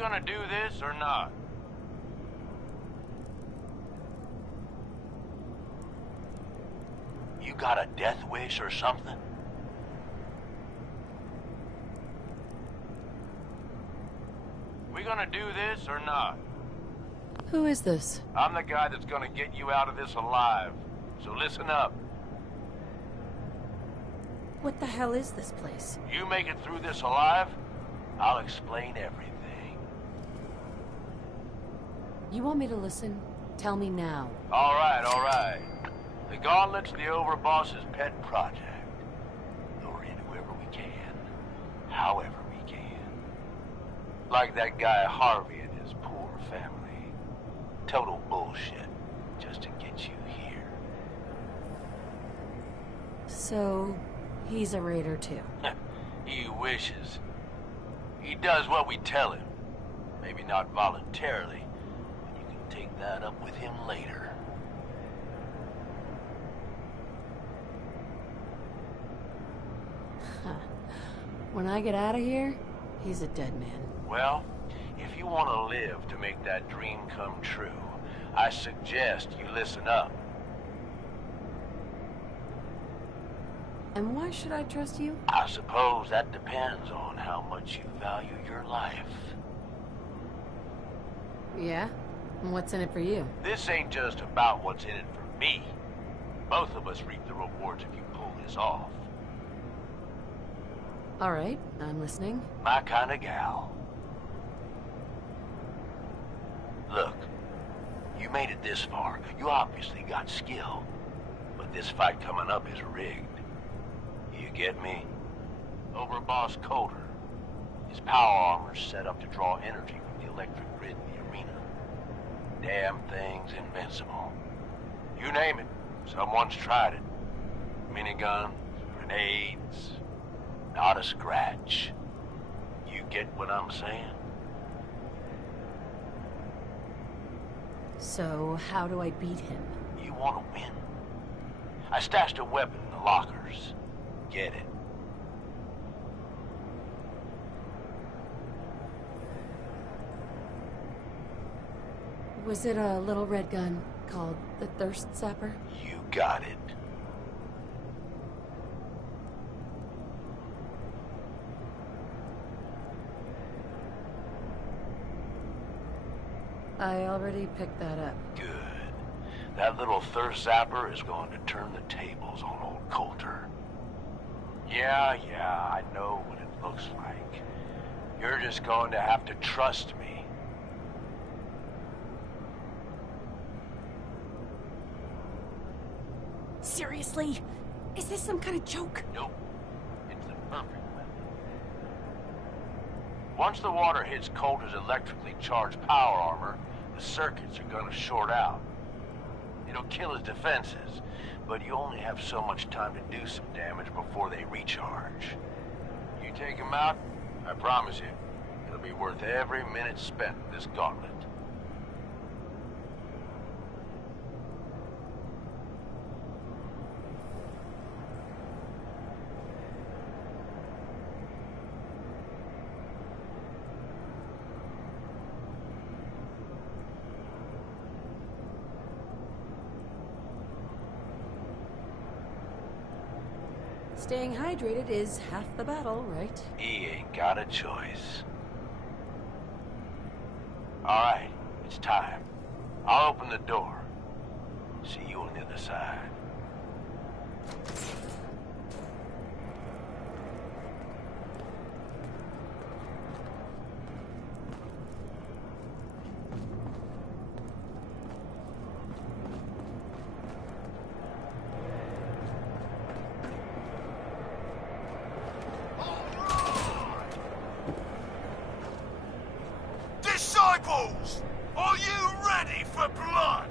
gonna do this or not? You got a death wish or something? We gonna do this or not? Who is this? I'm the guy that's gonna get you out of this alive. So listen up. What the hell is this place? You make it through this alive, I'll explain everything. You want me to listen? Tell me now. All right. The Gauntlet's the Overboss's pet project. Lure in whoever we can, however we can. Like that guy Harvey and his poor family. Total bullshit, just to get you here. So, he's a raider too. He wishes. He does what we tell him. Maybe not voluntarily, but you can take that up with him later. When I get out of here, he's a dead man. Well, if you want to live to make that dream come true, I suggest you listen up. And why should I trust you? I suppose that depends on how much you value your life. Yeah? And what's in it for you? This ain't just about what's in it for me. Both of us reap the rewards if you pull this off. All right, I'm listening. My kind of gal. Look, you made it this far. You obviously got skill. But this fight coming up is rigged. You get me? Overboss Coulter. His power armor's set up to draw energy from the electric grid in the arena. Damn thing's invincible. You name it, someone's tried it. Miniguns, grenades, not a scratch. You get what I'm saying? So, how do I beat him? You want to win? I stashed a weapon in the lockers. Get it. Was it a little red gun called the Thirst Sapper? You got it. I already picked that up. Good. That little thirst zapper is going to turn the tables on old Coulter. Yeah, I know what it looks like. You're just going to have to trust me. Seriously? Is this some kind of joke? Nope. It's the perfect method. Once the water hits Coulter's electrically charged power armor, the circuits are gonna short out. It'll kill his defenses, but you only have so much time to do some damage before they recharge. You take him out, I promise you, it'll be worth every minute spent in this gauntlet. Staying hydrated is half the battle, right? He ain't got a choice. All right, it's time. I'll open the door. See you on the other side. Disciples, are you ready for blood?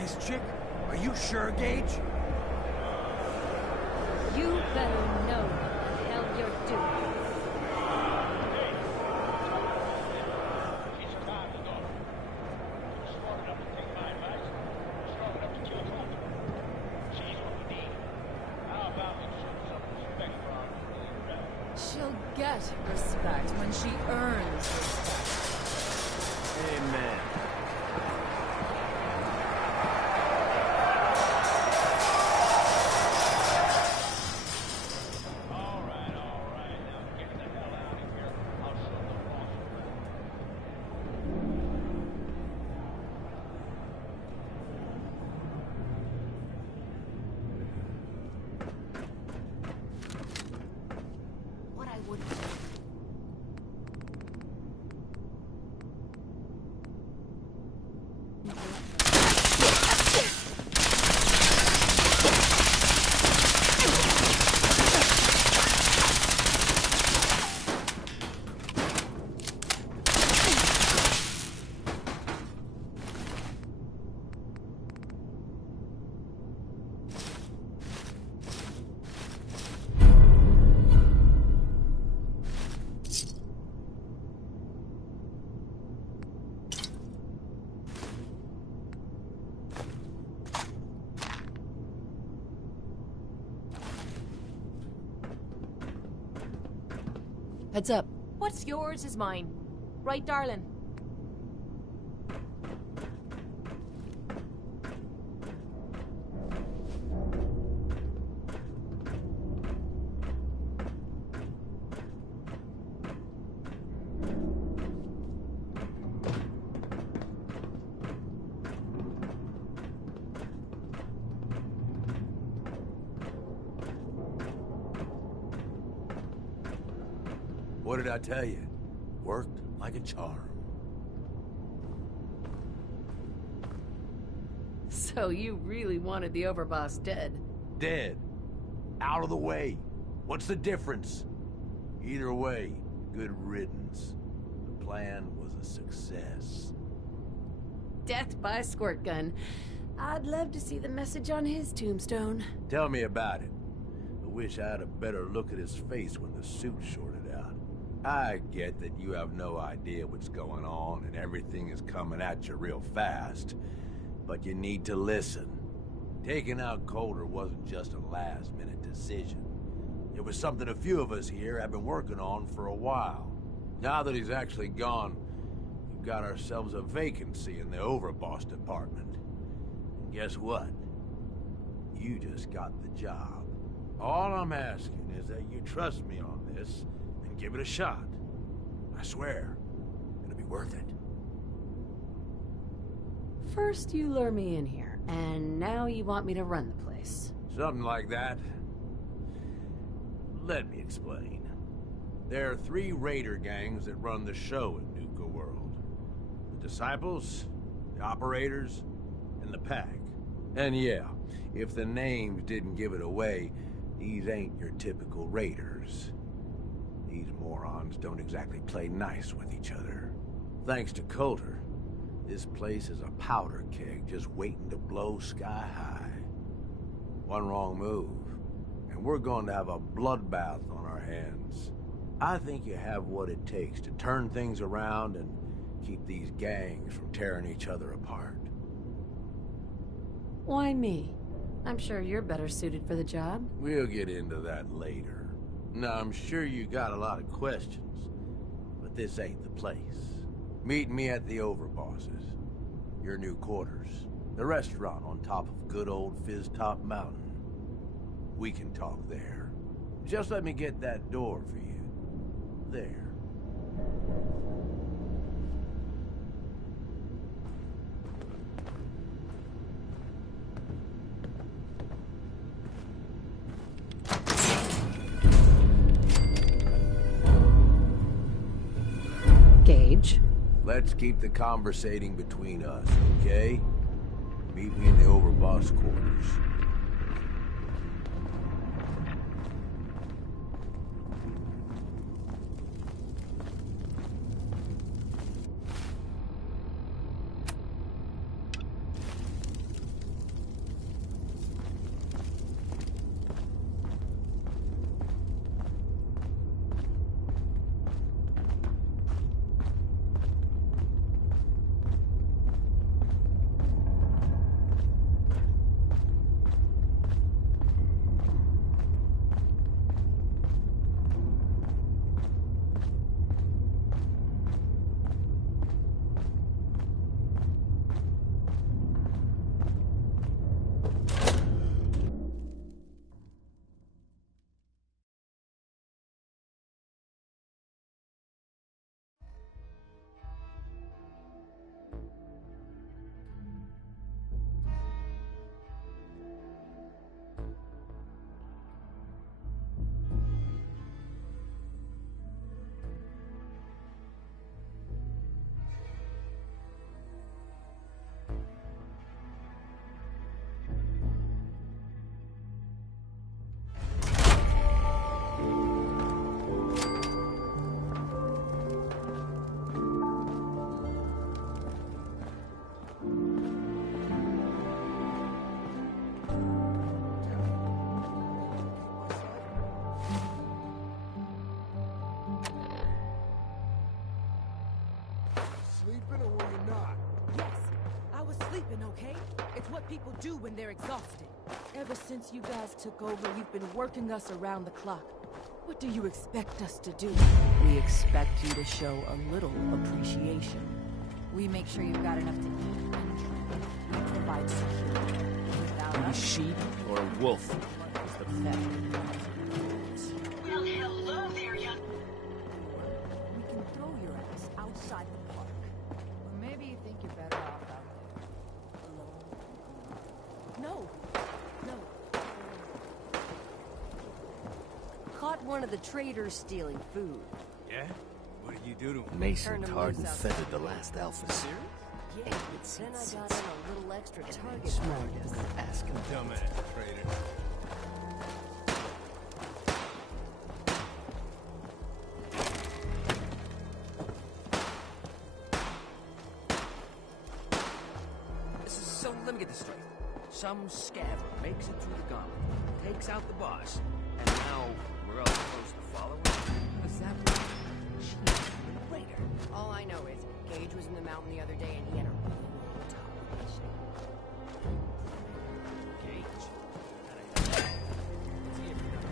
This chick? Are you sure, Gage? You better know what the hell you're doing. She'll get respect when she earns respect. Amen. What I would do. Heads up. What's yours is mine. Right, darling? What did I tell you? Worked like a charm. So you really wanted the overboss dead? Dead. Out of the way. What's the difference? Either way, good riddance. The plan was a success. Death by squirt gun. I'd love to see the message on his tombstone. Tell me about it. I wish I had a better look at his face when the suit shorted out. I get that you have no idea what's going on and everything is coming at you real fast, but you need to listen. Taking out Colter wasn't just a last-minute decision. It was something a few of us here have been working on for a while. Now that he's actually gone, we've got ourselves a vacancy in the overboss department. And guess what? You just got the job. All I'm asking is that you trust me on this and give it a shot. I swear, it'll be worth it. First you lure me in here, and now you want me to run the place. Something like that. Let me explain. There are 3 raider gangs that run the show in Nuka World. The Disciples, the Operators, and the Pack. And yeah, if the names didn't give it away, these ain't your typical raiders. These morons don't exactly play nice with each other. Thanks to Colter, this place is a powder keg just waiting to blow sky high. One wrong move, and we're going to have a bloodbath on our hands. I think you have what it takes to turn things around and keep these gangs from tearing each other apart. Why me? I'm sure you're better suited for the job. We'll get into that later. Now, I'm sure you got a lot of questions, but this ain't the place. Meet me at the Overbosses, your new quarters, the restaurant on top of good old Fizztop Mountain. We can talk there. Just let me get that door for you. There. Gage. Let's keep the conversating between us, okay? Meet me in the Overboss quarters. sleeping or were you not? Yes, I was sleeping, okay? It's what people do when they're exhausted. Ever since you guys took over, you've been working us around the clock. What do you expect us to do? We expect you to show a little appreciation. We make sure you've got enough to eat and drink. We provide security. Without Are you us, sheep or a wolf? what is the fact? Well, hello there, young... We can throw your ass outside the park. Or maybe you think you're better off out there. Alone. No. Caught one of the traders stealing food. Yeah? What did you do to him? Mason Mason tarred and outside. feathered the last alpha. Serious? Yeah, then I got in a little extra target practice. Ask him. Dumbass trader. So let me get this straight. Some scabber makes it through the gauntlet, takes out the boss, and now we're all supposed to follow him? How's that work? She's a raider. All I know is Gage was in the mountain the other day and he had a really long top mission. Gage. Is he ever done?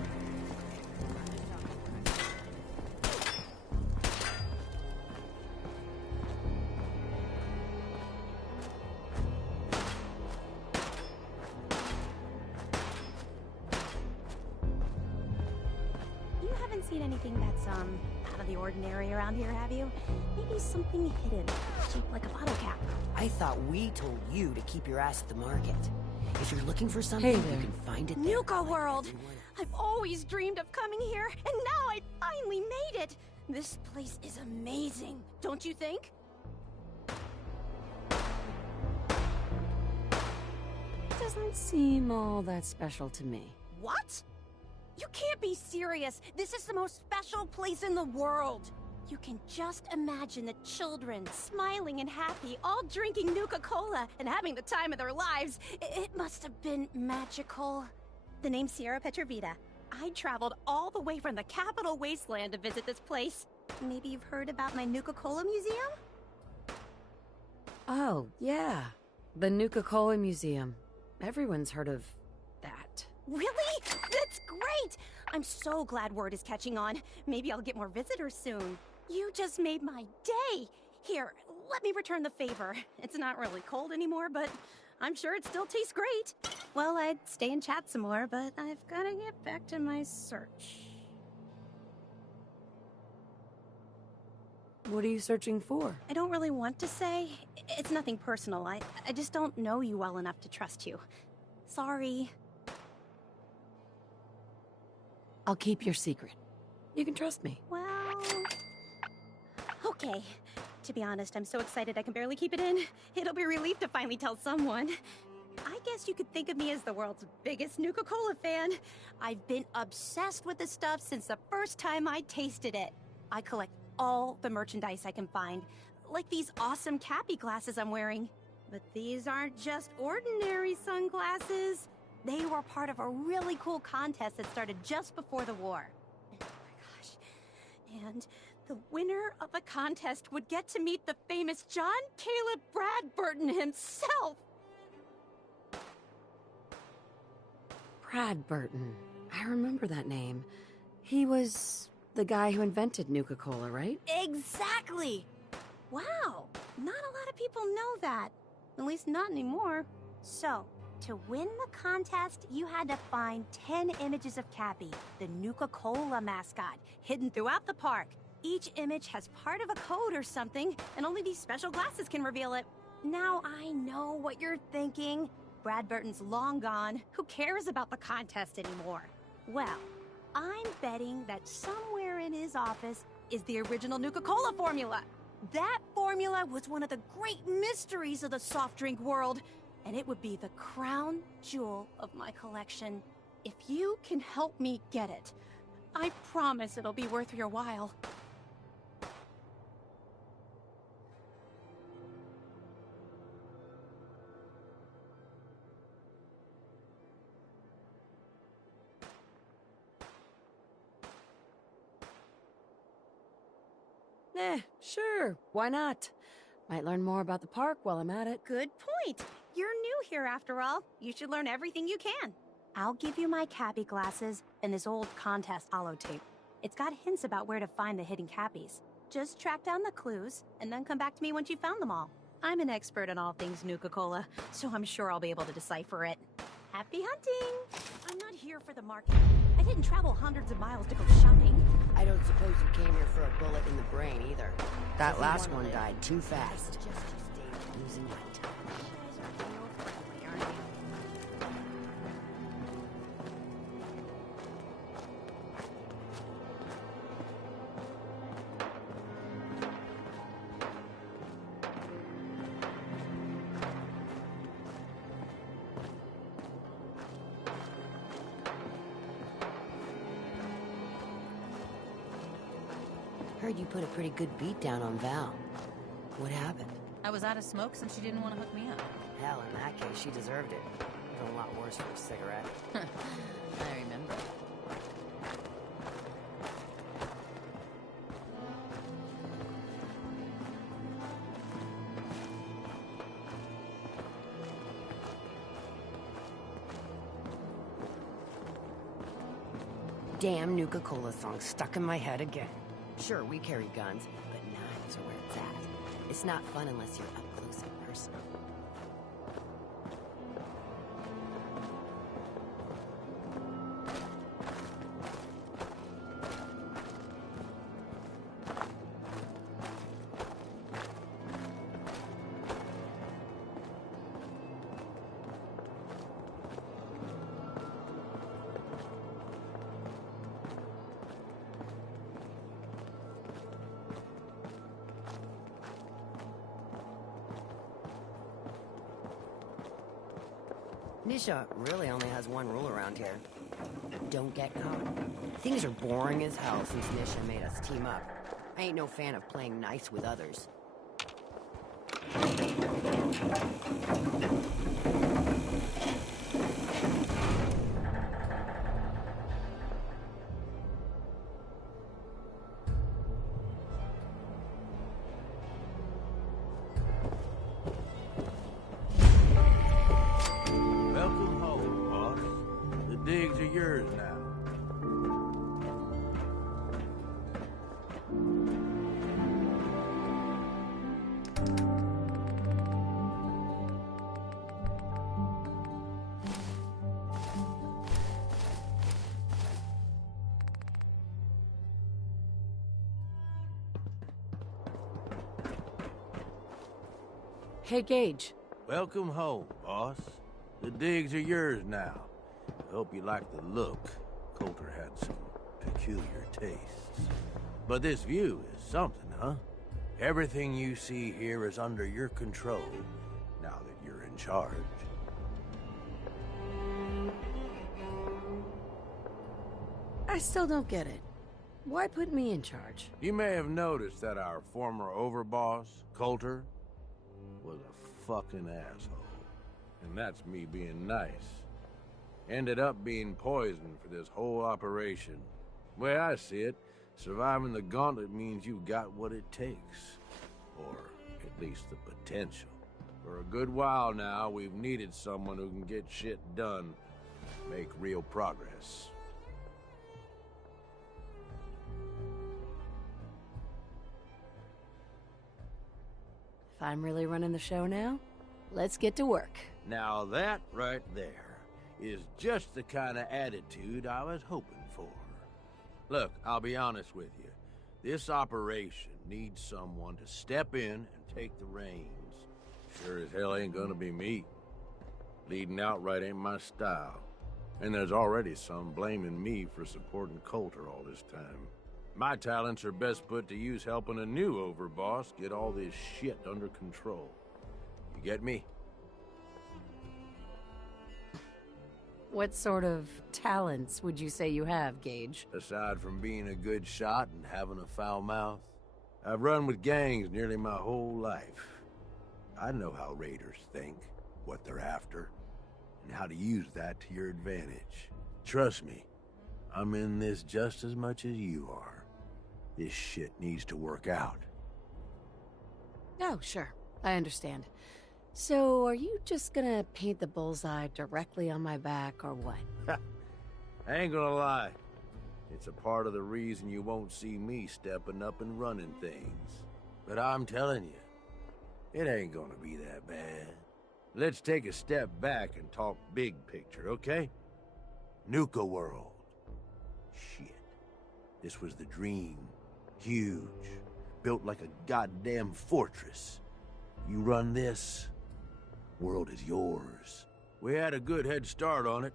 You haven't seen anything that's, out of the ordinary around here, have you? Maybe something hidden, shaped like a bottle cap. I thought we told you to keep your ass at the market. If you're looking for something, Hey you there. can find it there. Nuka World! Everyone I've always dreamed of coming here, and now I finally made it! This place is amazing, don't you think? Doesn't seem all that special to me. What? You can't be serious! This is the most special place in the world! You can just imagine the children, smiling and happy, all drinking Nuka-Cola and having the time of their lives. It must have been magical. The name's Sierra Petrovita. I traveled all the way from the capital wasteland to visit this place. Maybe you've heard about my Nuka-Cola museum? Oh, yeah. The Nuka-Cola Museum. Everyone's heard of that. Really? That's great! I'm so glad word is catching on. Maybe I'll get more visitors soon. You just made my day! Here, let me return the favor. It's not really cold anymore, but I'm sure it still tastes great. Well, I'd stay and chat some more, but I've gotta get back to my search. What are you searching for? I don't really want to say. It's nothing personal. I just don't know you well enough to trust you. Sorry. I'll keep your secret. You can trust me. Well... Okay. To be honest, I'm so excited I can barely keep it in. It'll be a relief to finally tell someone. I guess you could think of me as the world's biggest Nuka-Cola fan. I've been obsessed with this stuff since the first time I tasted it. I collect all the merchandise I can find, like these awesome Cappy glasses I'm wearing. But these aren't just ordinary sunglasses. They were part of a really cool contest that started just before the war. Oh my gosh. And the winner of the contest would get to meet the famous John Caleb Bradburton himself. Bradburton. I remember that name. He was the guy who invented Nuka-Cola, right? Exactly! Wow, not a lot of people know that. At least not anymore. So, to win the contest, you had to find 10 images of Cappy, the Nuka-Cola mascot, hidden throughout the park. Each image has part of a code or something, and only these special glasses can reveal it. Now I know what you're thinking. Bradburton's long gone. Who cares about the contest anymore? Well, I'm betting that somewhere in his office is the original Nuka-Cola formula. That formula was one of the great mysteries of the soft drink world, and it would be the crown jewel of my collection. If you can help me get it, I promise it'll be worth your while. Sure, why not? Might learn more about the park while I'm at it. Good point. You're new here after all. You should learn everything you can. I'll give you my Cappy glasses and this old contest holotape. It's got hints about where to find the hidden Cappies. Just track down the clues, and then come back to me once you've found them all. I'm an expert in all things Nuka-Cola, so I'm sure I'll be able to decipher it. Happy hunting! I'm not here for the market. I didn't travel hundreds of miles to go shopping. I don't suppose you came here for a bullet in the brain either. That last one died too fast. Just you stay losing my time. You guys are real friendly, aren't you? Heard you put a pretty good beat down on Val. What happened? I was out of smoke since she didn't want to hook me up. Hell, in that case, she deserved it. Been a lot worse for a cigarette. I remember. Damn Nuka-Cola song stuck in my head again. Sure, we carry guns, but knives are where it's at. It's not fun unless you're up close and personal. Nisha really only has one rule around here. Don't get caught. Things are boring as hell since Nisha made us team up. I ain't no fan of playing nice with others. Welcome home, boss. The digs are yours now. Hey, Gage. Welcome home, boss. The digs are yours now. I hope you like the look. Coulter had some peculiar tastes. But this view is something, huh? Everything you see here is under your control, now that you're in charge. I still don't get it. Why put me in charge? You may have noticed that our former overboss, Coulter, was a fucking asshole. And that's me being nice. Ended up being poisoned for this whole operation. The way I see it, surviving the gauntlet means you got what it takes. Or at least the potential. For a good while now, we've needed someone who can get shit done, make real progress. If I'm really running the show now, let's get to work. Now that right there is just the kind of attitude I was hoping for. Look, I'll be honest with you. This operation needs someone to step in and take the reins. Sure as hell ain't gonna be me. Leading outright ain't my style. And there's already some blaming me for supporting Coulter all this time. My talents are best put to use helping a new overboss get all this shit under control. You get me? What sort of talents would you say you have, Gage? Aside from being a good shot and having a foul mouth, I've run with gangs nearly my whole life. I know how raiders think, what they're after, and how to use that to your advantage. Trust me, I'm in this just as much as you are. This shit needs to work out. Oh, sure. I understand. So, are you just gonna paint the bullseye directly on my back, or what? I ain't gonna lie. It's a part of the reason you won't see me stepping up and running things. But I'm telling you, it ain't gonna be that bad. Let's take a step back and talk big picture, okay? Nuka World. Shit. This was the dream. Huge. Built like a goddamn fortress. You run this, world is yours. We had a good head start on it.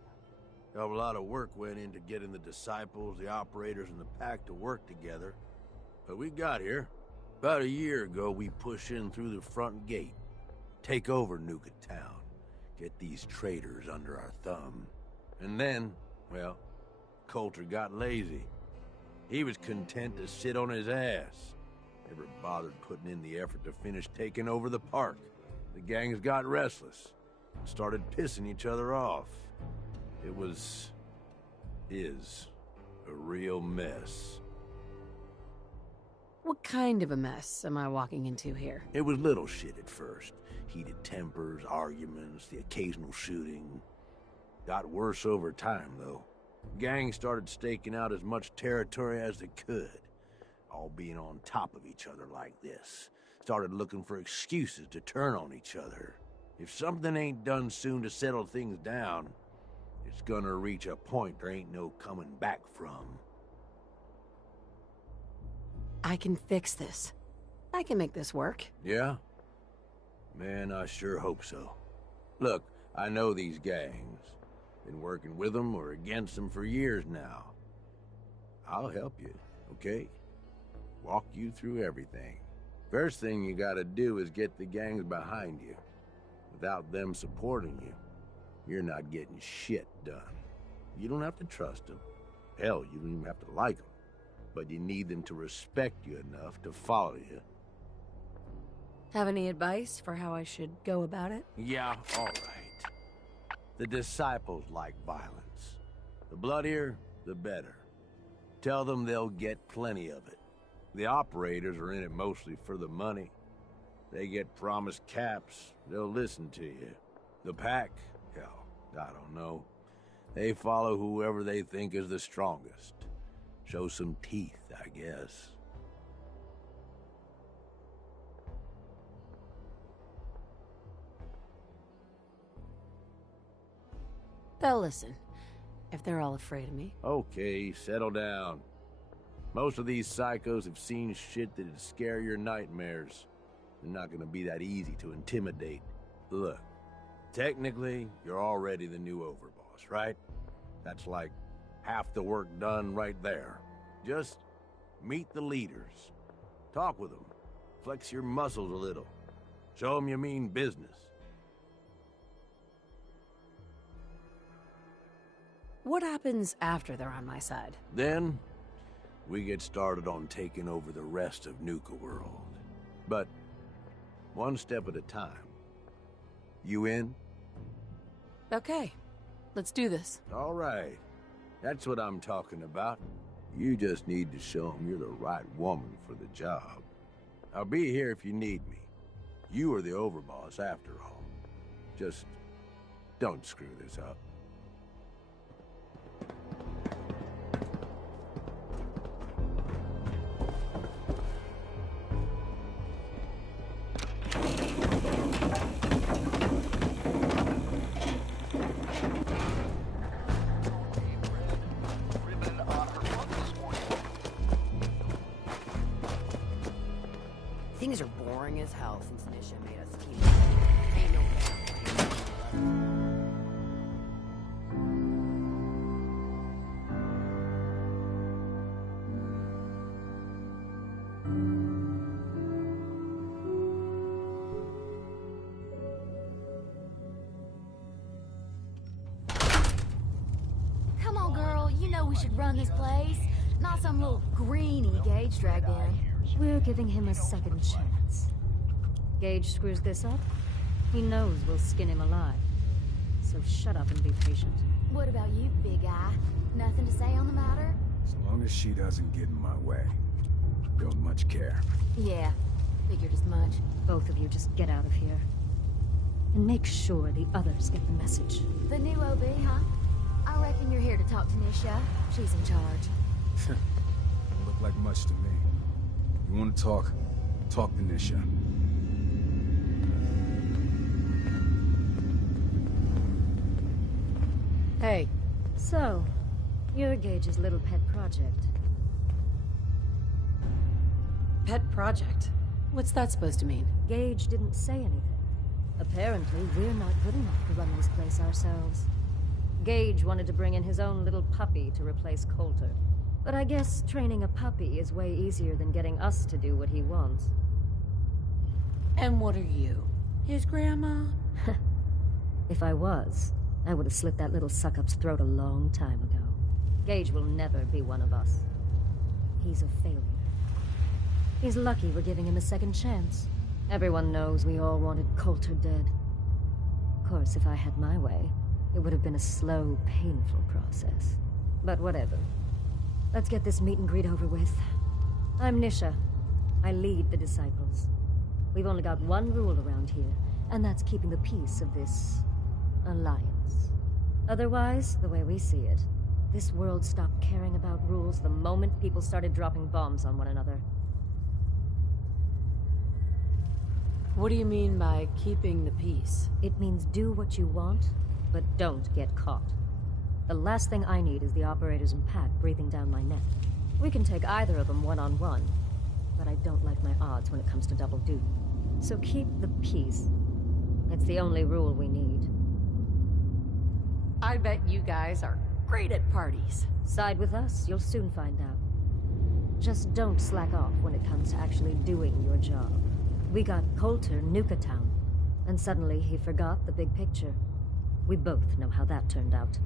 A lot of work went into getting the disciples, the operators, and the pack to work together. But we got here. About a year ago, we pushed in through the front gate. Take over Nuka Town. Get these traitors under our thumb. And then, well, Coulter got lazy. He was content to sit on his ass. Never bothered putting in the effort to finish taking over the park. The gangs got restless and started pissing each other off. It is a real mess. What kind of a mess am I walking into here? It was little shit at first. Heated tempers, arguments, the occasional shooting. Got worse over time, though. Gangs started staking out as much territory as they could. All being on top of each other like this. Started looking for excuses to turn on each other. If something ain't done soon to settle things down, it's gonna reach a point there ain't no coming back from. I can fix this. I can make this work. Yeah? Man, I sure hope so. Look, I know these gangs. Been working with them or against them for years now. I'll help you, okay? Walk you through everything. First thing you gotta do is get the gangs behind you. Without them supporting you, you're not getting shit done. You don't have to trust them. Hell, you don't even have to like them. But you need them to respect you enough to follow you. Have any advice for how I should go about it? Yeah, all right. The disciples like violence. The bloodier, the better. Tell them they'll get plenty of it. The operators are in it mostly for the money. They get promised caps, they'll listen to you. The pack, hell, I don't know. They follow whoever they think is the strongest. Show some teeth, I guess. They'll listen, if they're all afraid of me. Okay, settle down. Most of these psychos have seen shit that'd scare your nightmares. They're not gonna be that easy to intimidate. Look, technically, you're already the new overboss, right? That's like half the work done right there. Just meet the leaders. Talk with them. Flex your muscles a little. Show them you mean business. What happens after they're on my side? Then, we get started on taking over the rest of Nuka World. But, one step at a time. You in? Okay, let's do this. All right. That's what I'm talking about. You just need to show them you're the right woman for the job. I'll be here if you need me. You are the overboss after all. Just don't screw this up. Things are boring as hell since Nisha made us team up. Ain't no Come on, girl. You know we should run this place. Not some little greenie Gage dragged in. We're giving him a second chance. Gage screws this up, he knows we'll skin him alive. So shut up and be patient. What about you, big guy? Nothing to say on the matter? As long as she doesn't get in my way. Don't much care. Yeah, Figured as much. Both of you just get out of here. And make sure the others get the message. The new OB, huh? I reckon you're here to talk to Nisha. She's in charge. Don't look like much to me. You want to talk? Talk to Nisha. Hey. So, you're Gage's little pet project. Pet project? What's that supposed to mean? Gage didn't say anything. Apparently, we're not good enough to run this place ourselves. Gage wanted to bring in his own little puppy to replace Coulter. But I guess training a puppy is way easier than getting us to do what he wants. And what are you? His grandma? If I was, I would have slit that little suck-up's throat a long time ago. Gage will never be one of us. He's a failure. He's lucky we're giving him a second chance. Everyone knows we all wanted Coulter dead. Of course, if I had my way, it would have been a slow, painful process. But whatever. Let's get this meet and greet over with. I'm Nisha. I lead the Disciples. We've only got one rule around here, and that's keeping the peace of this alliance. Otherwise, the way we see it, this world stopped caring about rules the moment people started dropping bombs on one another. What do you mean by keeping the peace? It means do what you want, but don't get caught. The last thing I need is the operators and Pack breathing down my neck. We can take either of them one-on-one, but I don't like my odds when it comes to double duty. So keep the peace. It's the only rule we need. I bet you guys are great at parties. Side with us, you'll soon find out. Just don't slack off when it comes to actually doing your job. We got Coulter Nuka-Town, and suddenly he forgot the big picture. We both know how that turned out.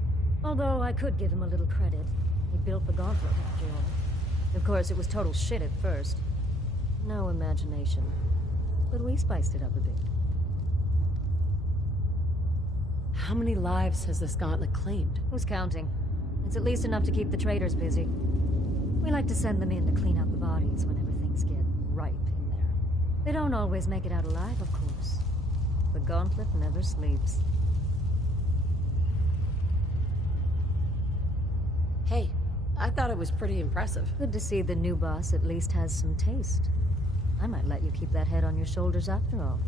Although I could give him a little credit. He built the gauntlet, after all. Of course, it was total shit at first. No imagination. But we spiced it up a bit. How many lives has this gauntlet claimed? Who's counting? It's at least enough to keep the traders busy. We like to send them in to clean out the bodies whenever things get ripe in there. They don't always make it out alive, of course. The gauntlet never sleeps. Hey, I thought it was pretty impressive. Good to see the new boss at least has some taste. I might let you keep that head on your shoulders after all.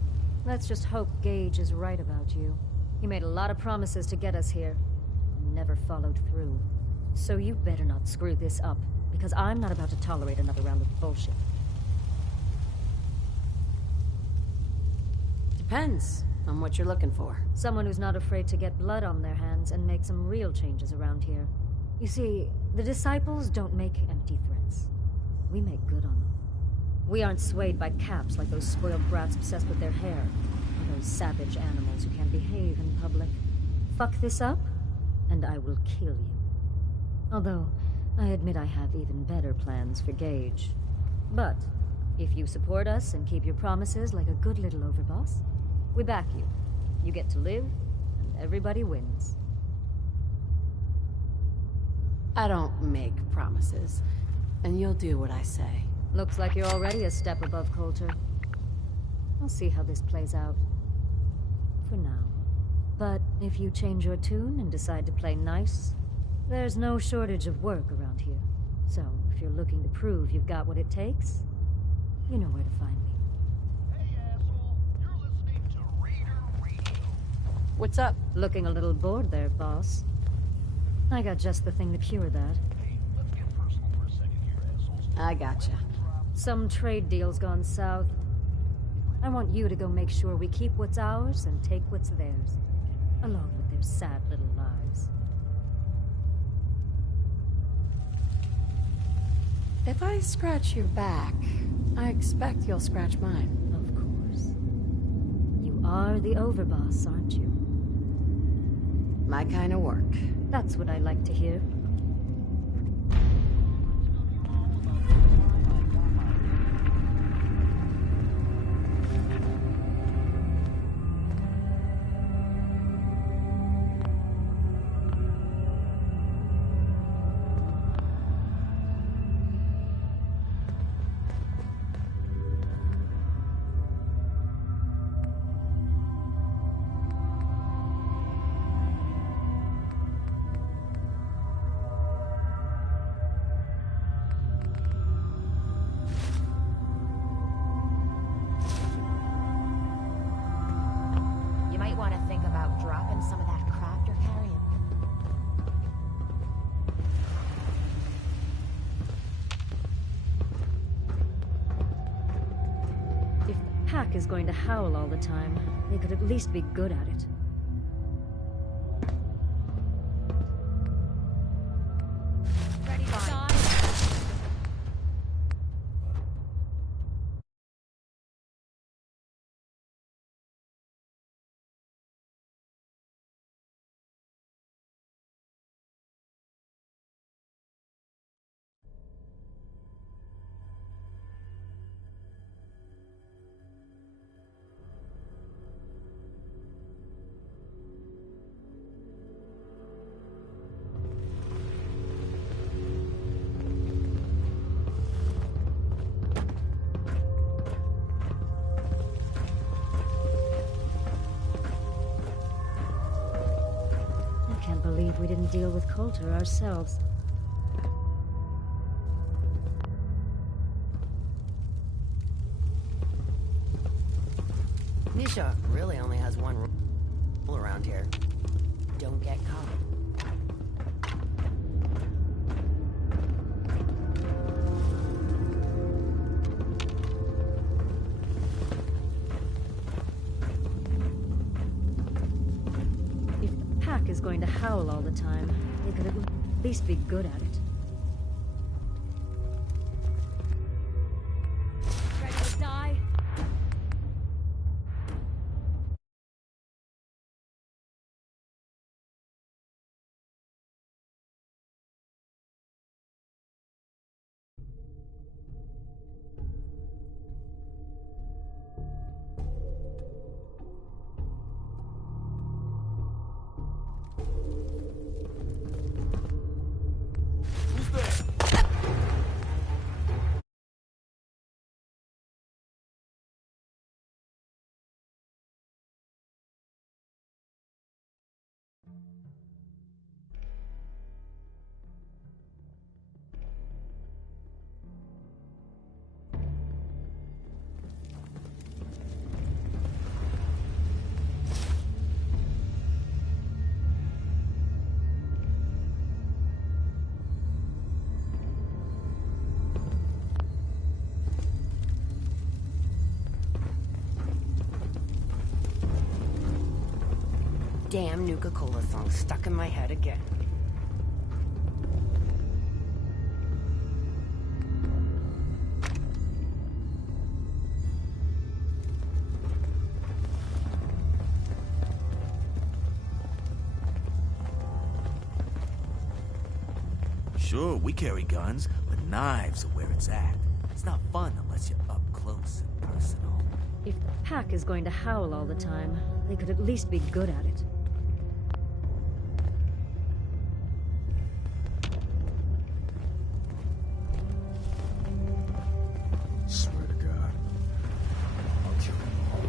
Let's just hope Gage is right about you. He made a lot of promises to get us here, and never followed through. So you better not screw this up, because I'm not about to tolerate another round of bullshit. Depends on what you're looking for. Someone who's not afraid to get blood on their hands and make some real changes around here. You see, the Disciples don't make empty threats. We make good on them. We aren't swayed by caps like those spoiled brats obsessed with their hair, or those savage animals who can't behave in public. Fuck this up, and I will kill you. Although, I admit I have even better plans for Gage. But, if you support us and keep your promises like a good little overboss, we back you. You get to live, and everybody wins. I don't make promises, and you'll do what I say. Looks like you're already a step above Coulter. I'll see how this plays out. For now. But if you change your tune and decide to play nice, there's no shortage of work around here. So, if you're looking to prove you've got what it takes, you know where to find me. Hey, asshole. You're listening to Raider Radio. What's up? Looking a little bored there, boss. I got just the thing to cure that. Hey, let's get personal for a second here, assholes. I gotcha. Some trade deal's gone south. I want you to go make sure we keep what's ours and take what's theirs, along with their sad little lives. If I scratch your back, I expect you'll scratch mine. Of course. You are the overboss, aren't you? My kind of work. That's what I like to hear. pack is going to howl all the time, they could at least be good at it. Ready to die? I can't believe we didn't deal with Coulter ourselves. Nisha really only has one rule around here. Don't get caught. If the pack is going to howl all the time, they could at least be good at it. Ready to die? Damn Nuka-Cola song stuck in my head again. Sure, we carry guns, but knives are where it's at. It's not fun unless you're up close and personal. If the pack is going to howl all the time, they could at least be good at it. Swear to God, I'll kill them all.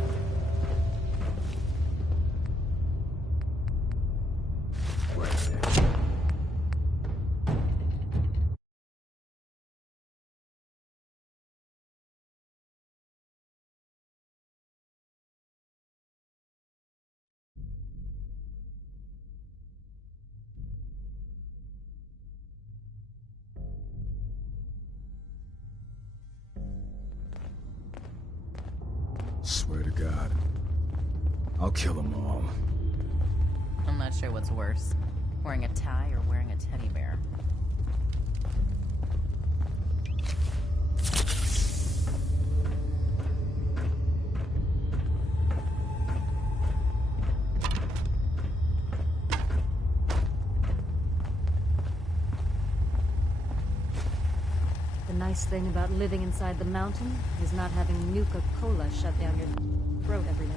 Right there. Swear to God, I'll kill them all. I'm not sure what's worse, wearing a tie or wearing a teddy bear. The nice thing about living inside the mountain is not having Nuka-Cola shut down your throat every minute.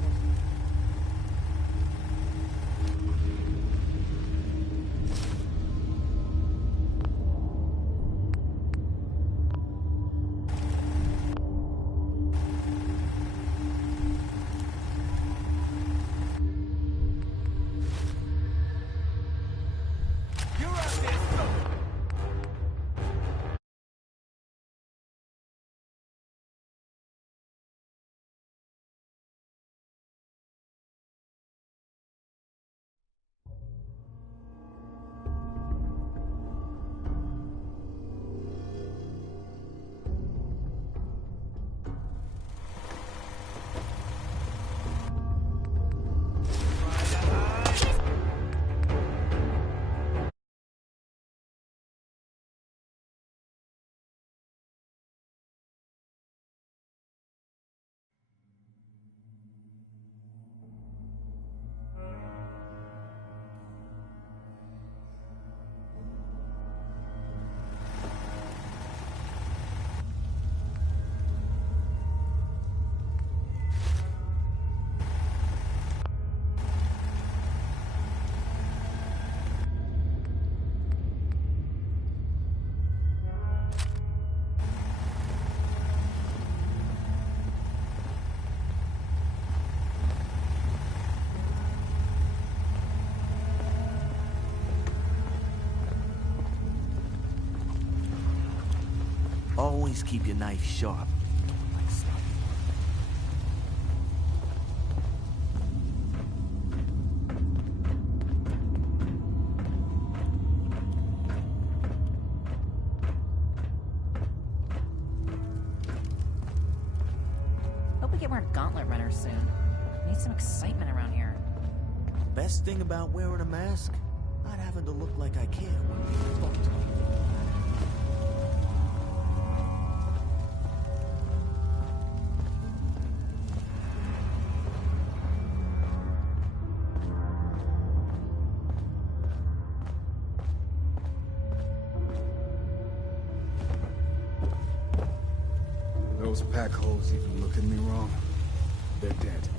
Always keep your knife sharp. Like stuff. Hope we get more gauntlet runners soon. Need some excitement around here. Best thing about wearing a mask? Not having to look like I care when people talk to me. Those pack holes even look at me wrong. They're dead.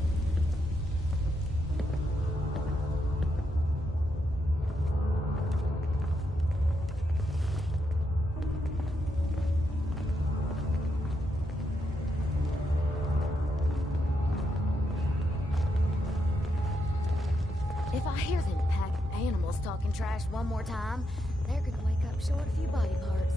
If I hear them pack animals talking trash one more time, they're gonna wake up short a few body parts.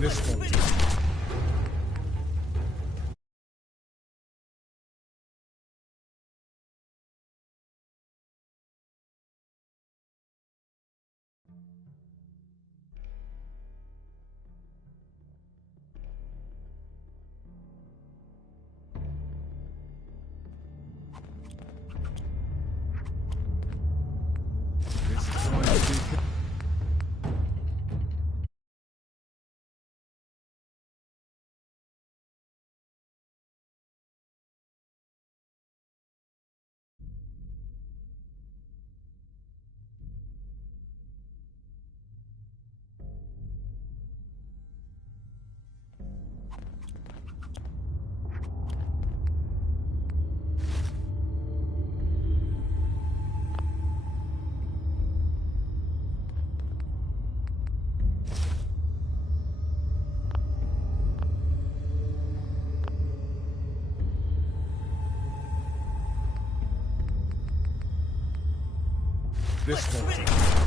This one. This is going to be... This one.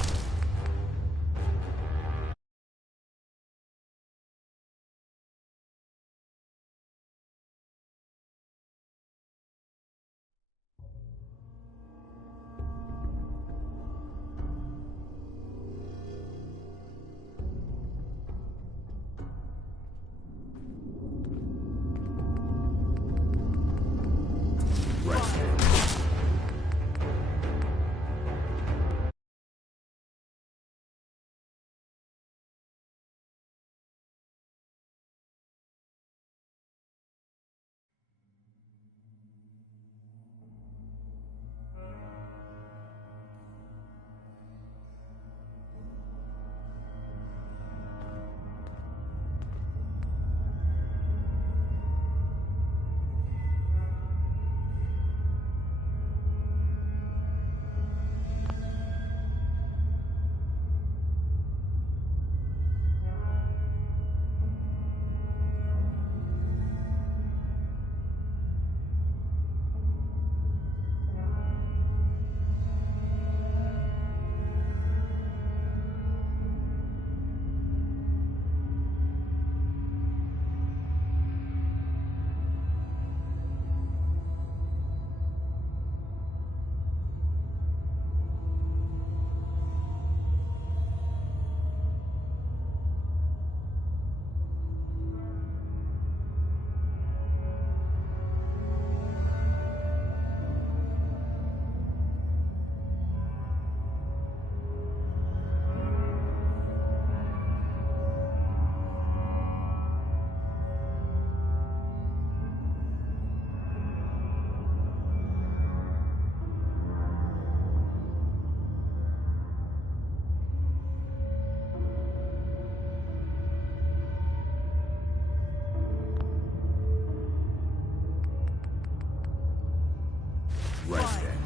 Right then.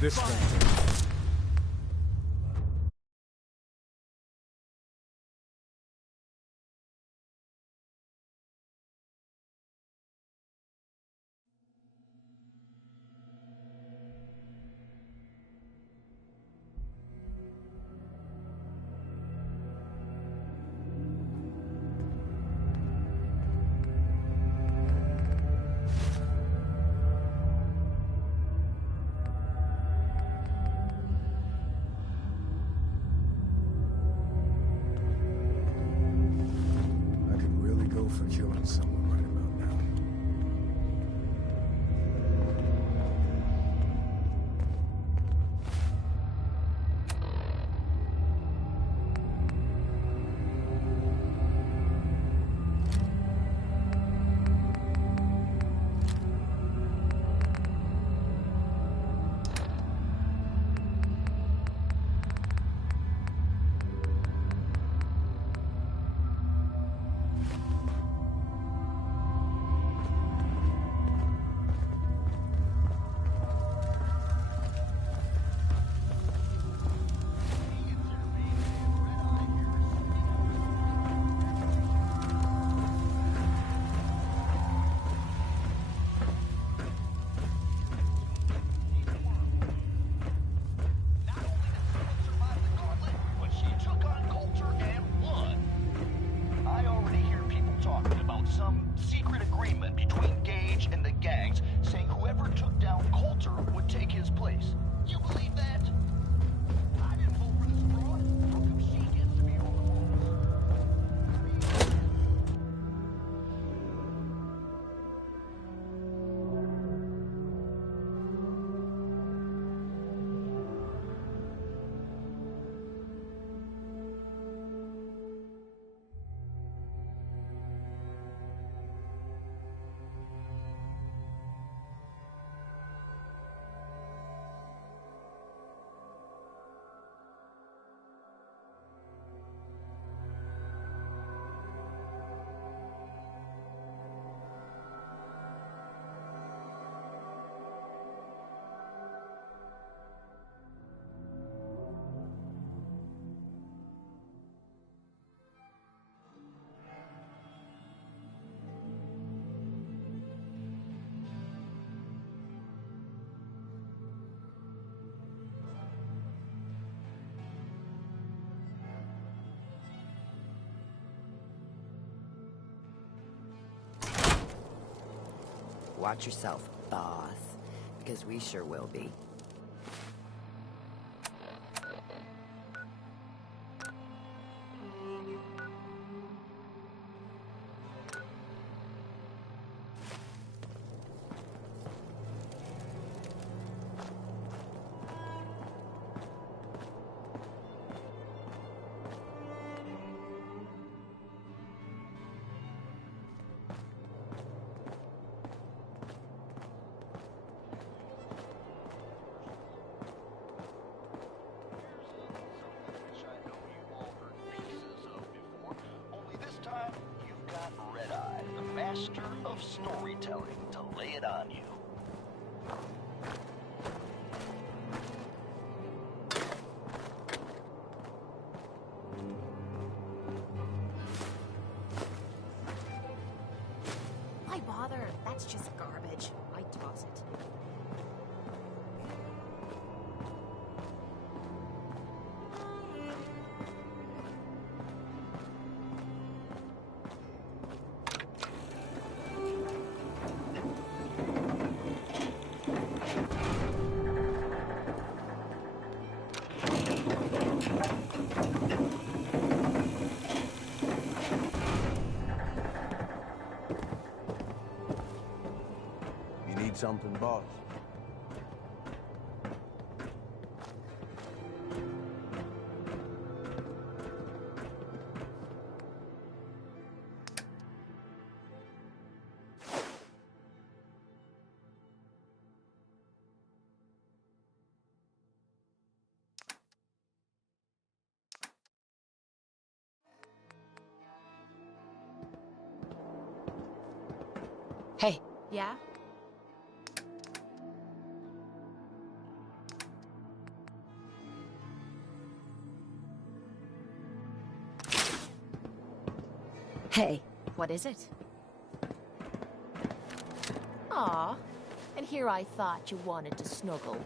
This thing. For killing someone right about now. Watch yourself, boss. Because we sure will be. Master of storytelling to lay it on you. Why bother? That's just garbage. I toss it. Something, boss. Yeah? Hey. What is it? Aw. And here I thought you wanted to snuggle.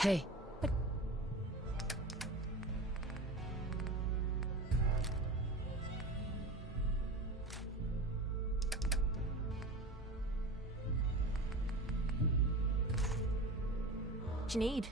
Hey. What you need?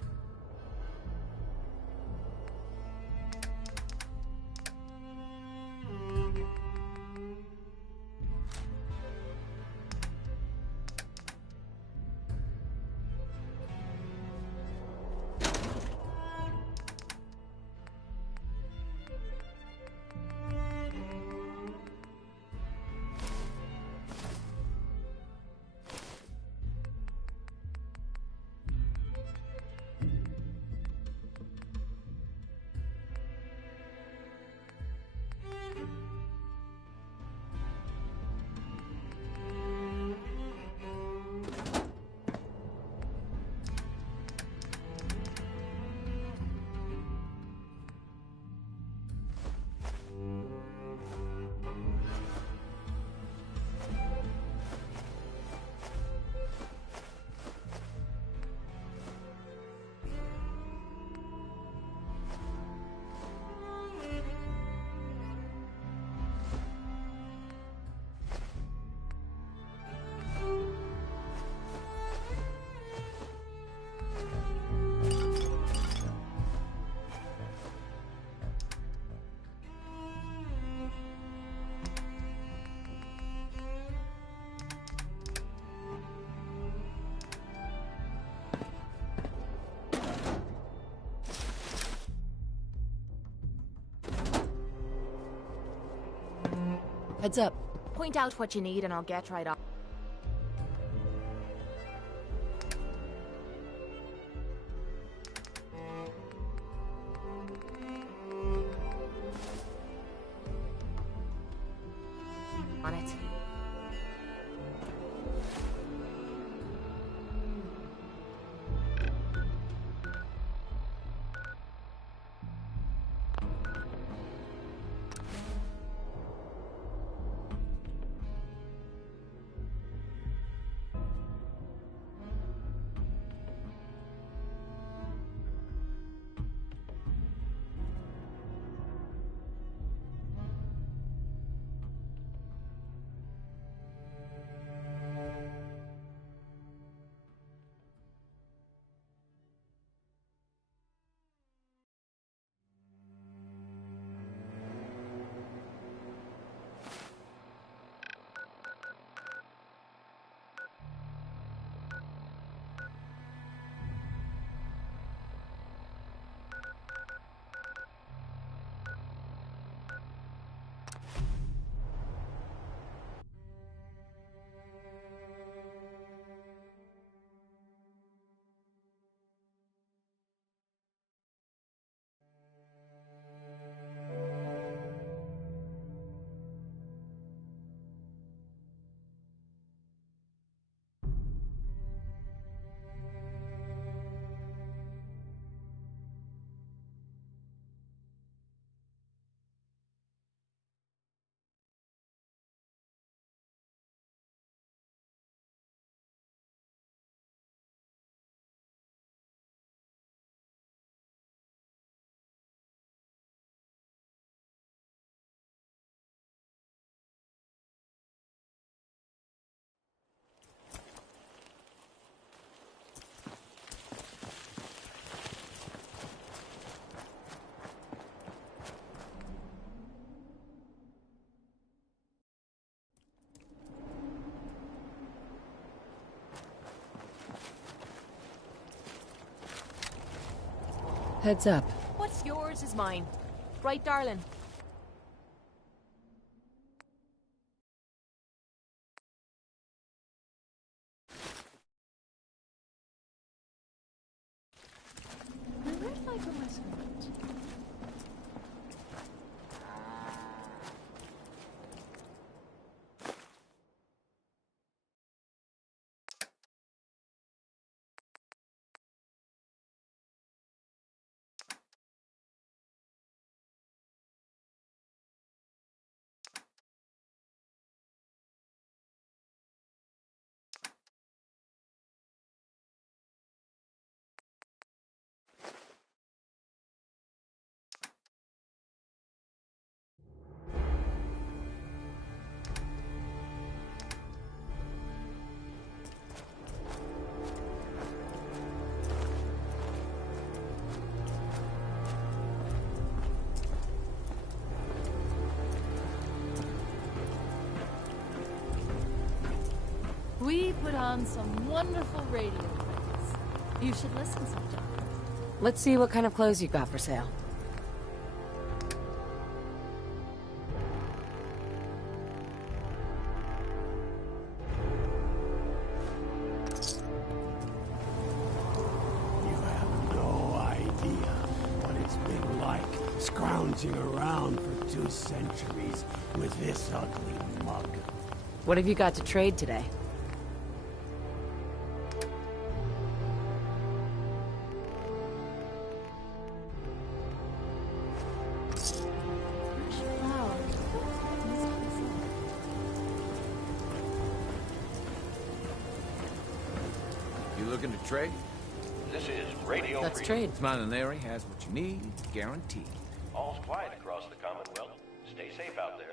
Heads up. Point out what you need and I'll get right on. On it. Heads up. What's yours is mine. Right, darling? Where'd I go my cigarette? We put on some wonderful radio plays. You should listen sometime. Let's see what kind of clothes you got for sale. You have no idea what it's been like scrounging around for 2 centuries with this ugly mug. What have you got to trade today? Looking to trade? This is Radio That's Freedom. trade. Smiley Larry has what you need, guaranteed. All's quiet across the Commonwealth. Stay safe out there.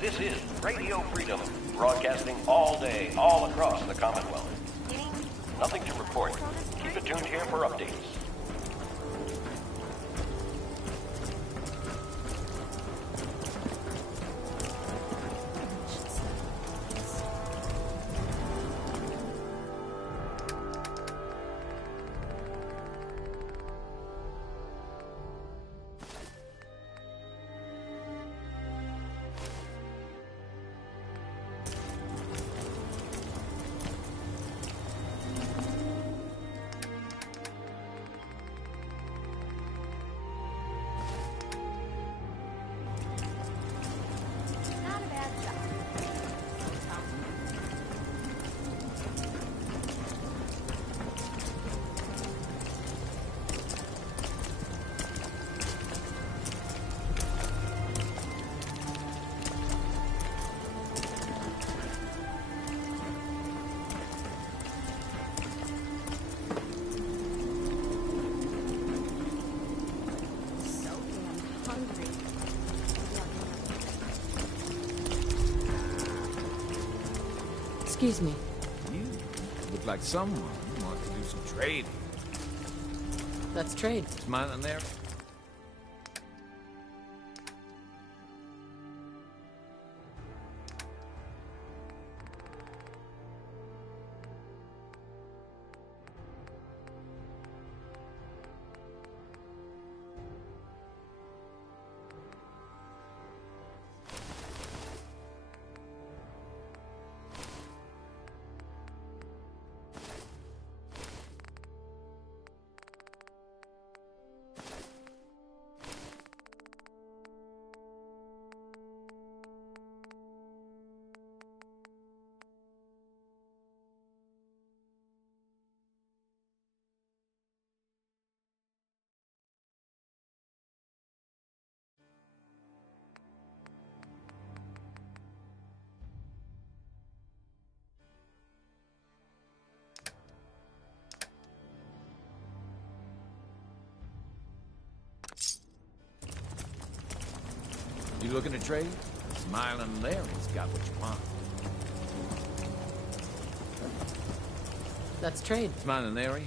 This is Radio Freedom, broadcasting all day, all across the Commonwealth. Nothing to report. Keep it tuned here for updates. Excuse me. You look like someone who wants to do some trading. That's trade. Smiling Larry? looking to trade? Smiling Larry's got what you want. Let's trade. Smiling Larry?